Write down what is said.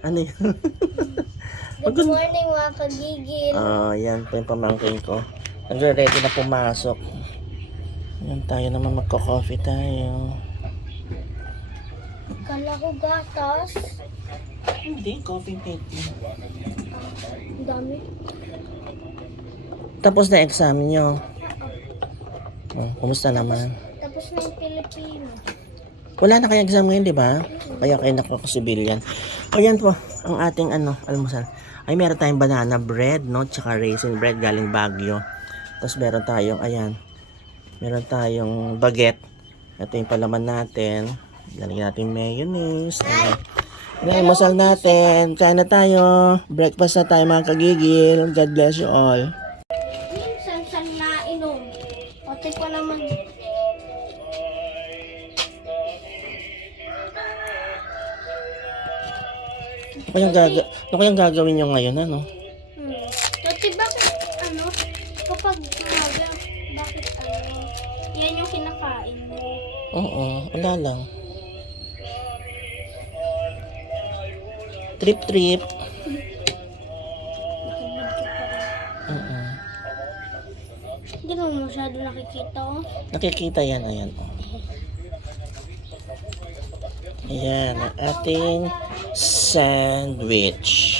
Ano yun? Good morning mga kagigil. Yan po yung pamangkin ko. Nagre-ready na pumasok. Yan, tayo naman magko-coffee tayo. Kala ko gatas. Hindi, coffee making. Ang dami. Tapos na exam nyo. Kumusta naman? Tapos na yung Pilipino. Wala na kayong exam ngayon, di ba? Kaya kayo nakakasibilyan. O yan po, ang ating almusal. Ay, meron tayong banana bread, no? Tsaka raisin bread galing Baguio. Tapos meron tayong, ayan. Meron tayong baguette. Ito yung palaman natin. Lalagyan natin mayonnaise. Ayan. Yung almusal natin. Kain na tayo. Breakfast na tayo mga kagigil. God bless you all. Minsan sa nainom. Pati pa naman. Ano kayang gagawin nyo ngayon, ano? Dati bakit kapag umaga, bakit yan yung kinakain mo? Oo, wala lang. Trip. Hindi mo masyado nakikita, oh. Nakikita yan, ayan. Ayan, ang ating sandwich.